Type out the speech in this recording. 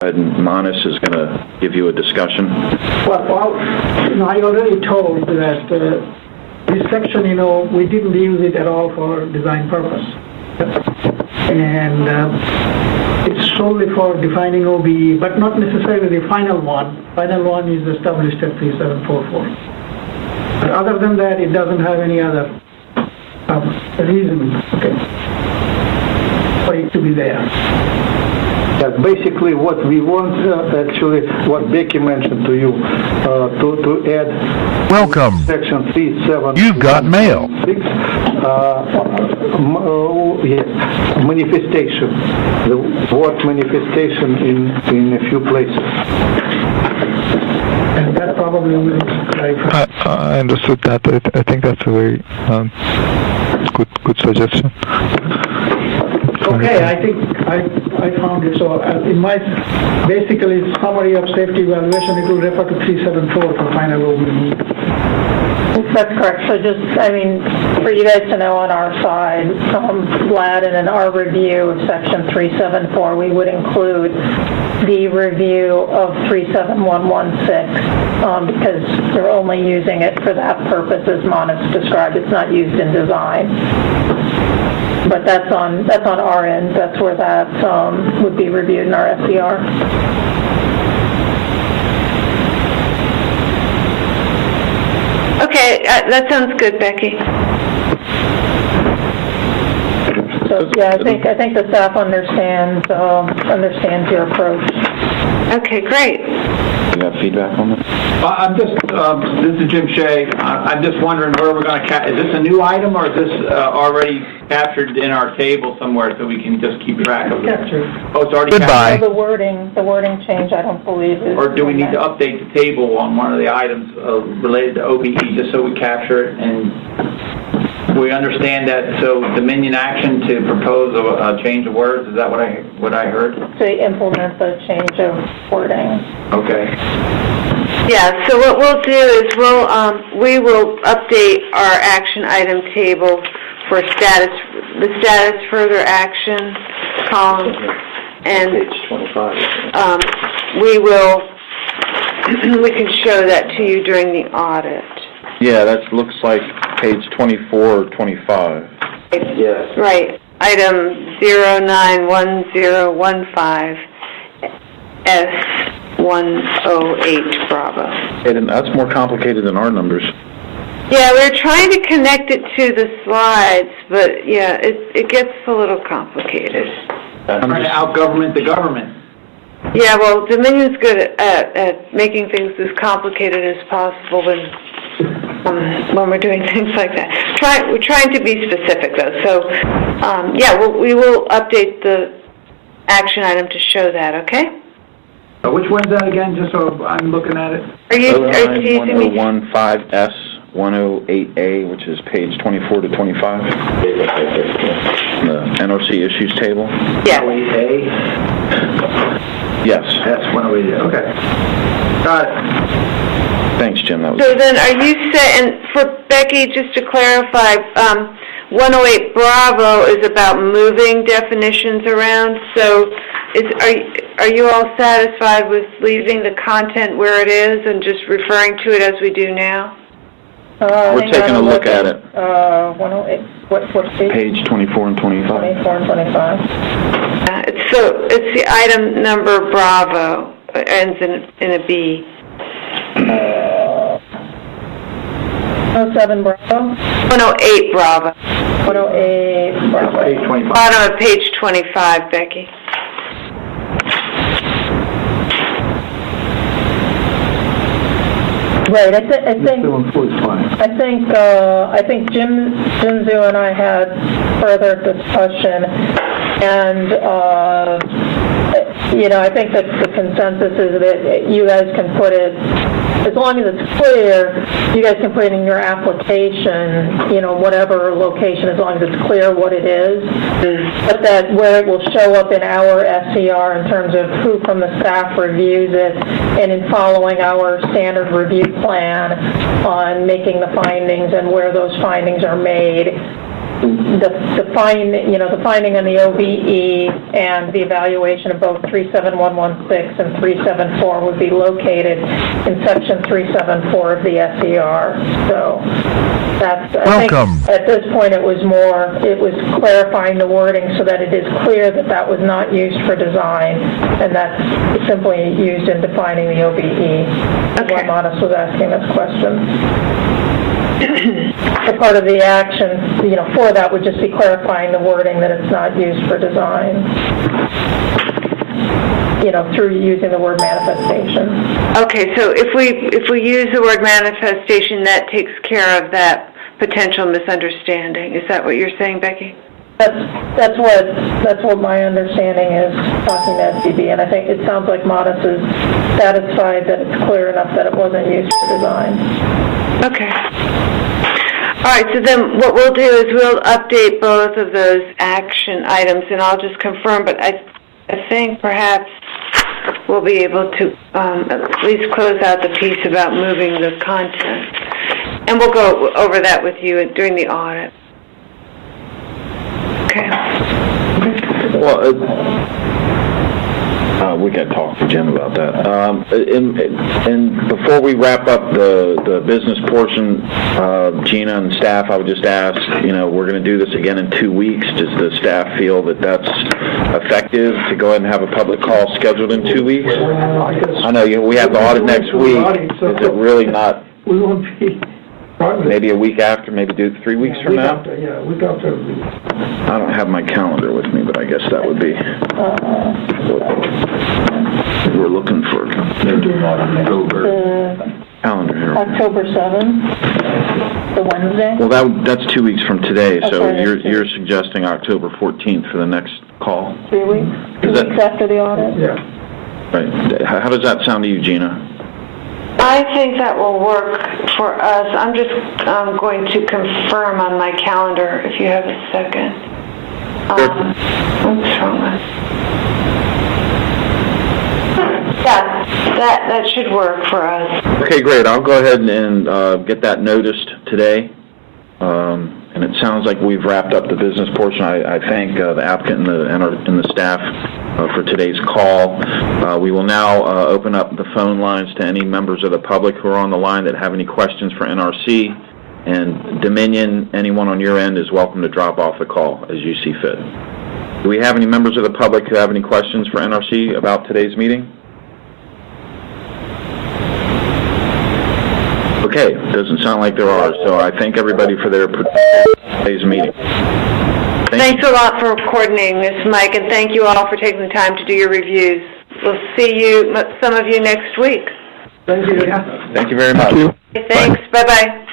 And Manis is going to give you a discussion. Well, I already told that this section, we didn't use it at all for design purpose. And it's solely for defining OBE, but not necessarily the final one. Final one is established at 3744. But other than that, it doesn't have any other reason for it to be there. Yeah, basically what we want, actually, what Becky mentioned to you, to add Welcome. Section 37. You've got mail. Manifestation. The word manifestation in a few places. And that probably will clarify. I understood that. I think that's a very good suggestion. Okay, I think I found it. So in my basically summary of safety evaluation, it will refer to 374 for final OBE. That's correct. So just, for you guys to know on our side, Vlad, and in our review of Section 374, we would include the review of 37116 because they're only using it for that purpose as Manis described. It's not used in design. But that's on our end. That's where that would be reviewed in our SCR. Okay, that sounds good, Becky. So yeah, I think the staff understands your approach. Okay, great. You got feedback on that? I'm just, this is Jim Shea. I'm just wondering where we're going to, is this a new item or is this already captured in our table somewhere so we can just keep track of it? Captured. Oh, it's already Goodbye. captured. So the wording change, I don't believe is. Or do we need to update the table on one of the items related to OBE just so we capture it and we understand that? So Dominion action to propose a change of words, is that what I heard? To implement the change of wording. Okay. Yeah, so what we'll do is we will update our action item table for the status further action column, and Page 25. we can show that to you during the audit. Yeah, that looks like page 24 or 25. Yes. Right. Item 091015 S108 Bravo. And that's more complicated than our numbers. Yeah, we're trying to connect it to the slides, but yeah, it gets a little complicated. Trying to out-government the government. Yeah, well, Dominion's good at making things as complicated as possible when we're doing things like that. We're trying to be specific, though. So, we will update the action item to show that, okay? Which one's that again, just so I'm looking at it? Are you using me? 09115S 108A, which is page 24 to 25. The NRC issues table. Yeah. 108A? Yes. That's 108A. Okay. Got it. Thanks, Jim. That was So then are you saying, for Becky, just to clarify, 108 Bravo is about moving definitions around. So are you all satisfied with leaving the content where it is and just referring to it as we do now? We're taking a look at it. 108. What page? Page 24 and 25. 24 and 25. It's the item number Bravo. It ends in a B. 107 Bravo. 108 Bravo. 108 Bravo. Page 25. Bottom of page 25, Becky. Right. I think Jim Zhu and I had further discussion, and I think that the consensus is that you guys can put it, as long as it's clear, you guys can put it in your application, whatever location, as long as it's clear what it is. But that where it will show up in our SCR in terms of who from the staff reviews it, and in following our standard review plan on making the findings and where those findings are made, the finding on the OBE and the evaluation of both 37116 and 374 would be located in section 374 of the SER. So that's, I Welcome. think at this point it was clarifying the wording so that it is clear that that was not used for design, and that's simply used in defining the OBE. Okay. What Manas was asking us questions. The part of the action, for that would just be clarifying the wording that it's not used for design, through using the word manifestation. Okay, so if we use the word manifestation, that takes care of that potential misunderstanding. Is that what you're saying, Becky? That's what my understanding is, talking to SCB, and I think it sounds like Modis is satisfied that it's clear enough that it wasn't used for design. Okay. All right, so then what we'll do is we'll update both of those action items, and I'll just confirm, but I think perhaps we'll be able to at least close out the piece about moving the content. And we'll go over that with you during the audit. Okay. Well, we got to talk to Jim about that. And before we wrap up the business portion, Gina and staff, I would just ask, we're going to do this again in 2 weeks. Does the staff feel that that's effective to go ahead and have a public call scheduled in 2 weeks? I know we have the audit next week. Is it really not? We won't be. Maybe a week after, maybe do it 3 weeks from now? Week after. I don't have my calendar with me, but I guess that would be what we're looking for. Calendar here. October 7th, the Wednesday. Well, that's 2 weeks from today, so Okay, you're suggesting October 14th for the next call? 3 weeks? 2 weeks after the audit? Yeah. Right. How does that sound to you, Gina? I think that will work for us. I'm just going to confirm on my calendar if you have a second. What's wrong with? Yeah, that should work for us. Okay, great. I'll go ahead and get that noticed today. And it sounds like we've wrapped up the business portion. I thank the applicant and the staff for today's call. We will now open up the phone lines to any members of the public who are on the line that have any questions for NRC. And Dominion, anyone on your end is welcome to drop off the call as you see fit. Do we have any members of the public who have any questions for NRC about today's meeting? Okay, doesn't sound like there are, so I thank everybody for their participation in today's meeting. Thanks a lot for coordinating this, Mike, and thank you all for taking the time to do your reviews. We'll see some of you next week. Thank you. Thank you very much. Thank you. Thanks. Bye-bye.